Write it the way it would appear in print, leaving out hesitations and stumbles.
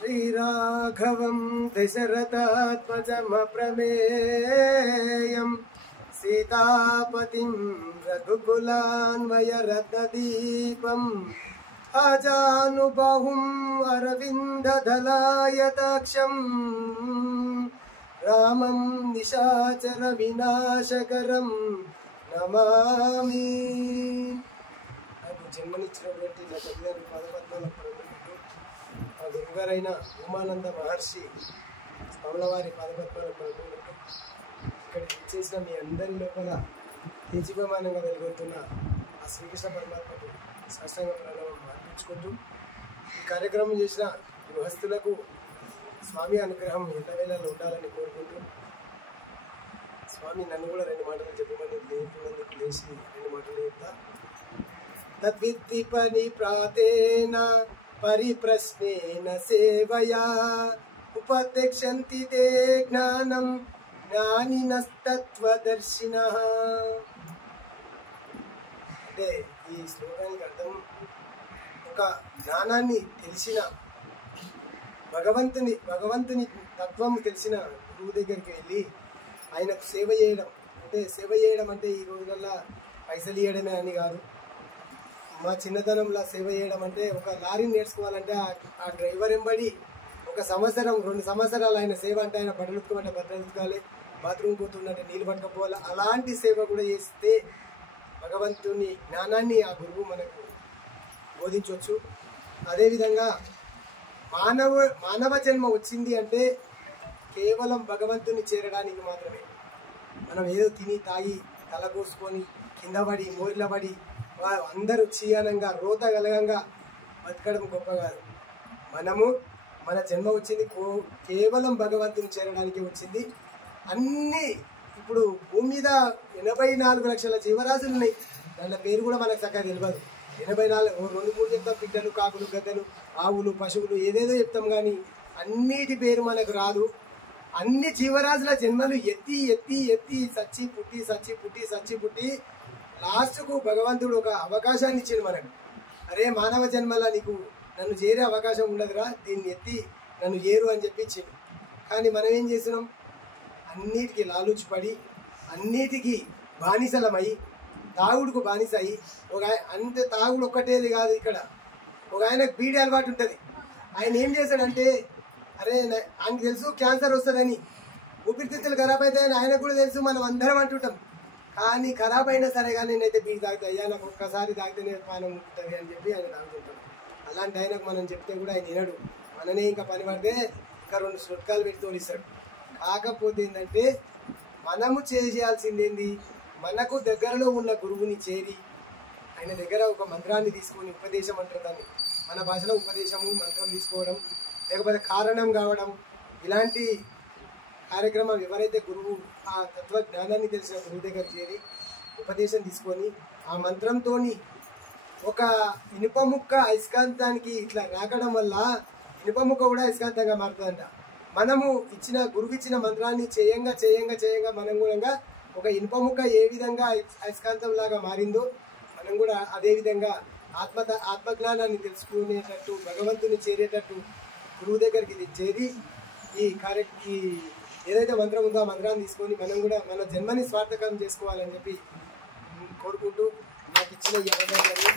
శ్రీరాఘవం దశరథాత్మజమప్రమేయం సీతాపతిం రఘుకులాన్వయరత్నదీపం అజానుబాహుం అరవిందదలాయతాక్షం రామం నిశాచర వినాశకరం నమామి. నాకు జన్మనిచ్చినటువంటి నా తల్లిదండ్రులు పాదపద్మాల ప్రభుత్వం ఆ గురుగారైన ఉమానంద మహర్షి స్వామివారి పాదపద్మాల ప్రభుత్వం ఇక్కడ ఇచ్చేసిన మీ అందరి లోపల తేజీవమానంగా వెలుగొతున్న ఆ శ్రీకృష్ణ పరమాత్మకు సాష్టాంగ ప్రణామం అర్పించుకుంటూ ఈ కార్యక్రమం చేసిన గృహస్థులకు స్వామి అనుగ్రహం ఎల్లవేళలో ఉండాలని కోరుకుంటూ స్వామి నన్ను కూడా రెండు మాటలు చెప్పమని లేపునందుకు లేచి రెండు మాటలు చెప్తా. తద్విత్తి పరిప్రాతేన పరిప్రశ్నేన సేవయా ఉపదేక్షంతి తే జ్ఞానం జ్ఞానినస్తత్వదర్శినః. అంటే ఈ శ్లోకానికి అర్థం ఒక జ్ఞానాన్ని తెలిసిన భగవంతుని తత్వం తెలిసిన గురువు దగ్గరికి వెళ్ళి ఆయనకు సేవ చేయడం. అంటే సేవ చేయడం అంటే ఈ రోజులలో పైసలు ఇవ్వడమే అని కాదు. మా చిన్నతనంలో సేవ చేయడం అంటే ఒక లారీని నేర్చుకోవాలంటే ఆ డ్రైవర్ ఎంబడి 1 సంవత్సరం 2 సంవత్సరాలు ఆయన సేవ అంటే ఆయన బట్టలుకోమంటే బట్టలు ఉతకాలి, బాత్రూమ్ పోతుందంటే నీళ్ళు పట్టుకపోవాలి. అలాంటి సేవ కూడా చేస్తే భగవంతుని జ్ఞానాన్ని ఆ గురువు మనకు బోధించవచ్చు. అదేవిధంగా మానవ జన్మ వచ్చింది అంటే కేవలం భగవంతుని చేరడానికి మాత్రమే. మనం ఏదో తిని తాగి తల కోసుకొని కింద పడి మోరిలబడి అందరూ చీయనంగా రోతగలగంగా బతకడం గొప్ప కాదు. మన జన్మ వచ్చింది కేవలం భగవంతుని చేరడానికి వచ్చింది. అన్నీ ఇప్పుడు భూమి మీద 84 లక్షల జీవరాశులు ఉన్నాయి. దాని పేరు కూడా మనకు చక్కగా తెలియదు. 84 2-3 చెప్తాం, పిట్టలు, కాకులు, గద్దలు, ఆవులు, పశువులు ఏదేదో చెప్తాం, కానీ అన్నిటి పేరు మనకు రాదు. అన్ని జీవరాశుల జన్మలు ఎత్తి ఎత్తి ఎత్తి సచ్చి పుట్టి లాస్ట్కు భగవంతుడు ఒక అవకాశాన్ని ఇచ్చింది మనకు. అరే మానవ జన్మలా నీకు నన్ను చేరే అవకాశం ఉండదురా, దీన్ని ఎత్తి నన్ను చేరు అని చెప్పి ఇచ్చింది. కానీ మనం ఏం చేసినాం? అన్నిటికీ లాలూచిపడి అన్నిటికీ బానిసలమై తాగుడుకు బానిస అయ్యి అంతే తాగుడు ఒక్కటేది కాదు. ఇక్కడ ఒక ఆయనకు బీడీ అలవాటు ఉంటుంది. ఆయన ఏం చేశాడంటే అరే ఆయనకు తెలుసు క్యాన్సర్ వస్తుందని, ఊపిరితిత్తులు ఖరాబ్ అవుతాయని ఆయనకు కూడా తెలుసు, మనం అందరం అంటుంటాం. కానీ ఖరాబ్ అయినా సరే కానీ నేనైతే బీడీ తాగుతా, అయ్యా నాకు ఒక్కసారి తాగితేనే పానం ముట్టుతుంది అని చెప్పి ఆయన తాగుతుంటాం. అలాంటి ఆయనకు మనం చెప్తే కూడా ఆయన వినడు. మననే ఇంకా పని పడితే ఇంకా 2 శ్లోకాలు పెట్టి తోలిస్తాడు. కాకపోతే ఏంటంటే మనము చేయాల్సిందేంది? మనకు దగ్గరలో ఉన్న గురువుని చేరి ఆయన దగ్గర ఒక మంత్రాన్ని తీసుకొని, ఉపదేశం అంటారు దాన్ని మన భాషలో, ఉపదేశము మంత్రం తీసుకోవడం, లేకపోతే కారణం కావడం, ఇలాంటి కార్యక్రమాలు ఎవరైతే గురువు ఆ తత్వజ్ఞానాన్ని తెలిసిన గురువు దగ్గర చేరి ఉపదేశం తీసుకొని ఆ మంత్రంతో ఒక ఇనుప ముక్క అయస్కాంతానికి ఇట్లా రాకడం వల్ల ఇనుప ముక్క కూడా అయస్కాంతంగా మారుతుందంట. మనము గురువు ఇచ్చిన మంత్రాన్ని చేయంగా మనం కూడా ఒక ఇనుప ముక్క ఏ విధంగా అయస్కాంతం లాగా మారిందో మనం కూడా అదే విధంగా ఆత్మజ్ఞానాన్ని తెలుసుకునేటట్టు, భగవంతుని చేరేటట్టు గురువు దగ్గరికి చేరి ఈ ఏదైతే మంత్రం ఉందో ఆ మంత్రాన్ని తీసుకొని మనం కూడా మన జన్మని స్వార్థకం చేసుకోవాలని చెప్పి కోరుకుంటూ నాకు ఇచ్చిన ఈ అవకాశాన్ని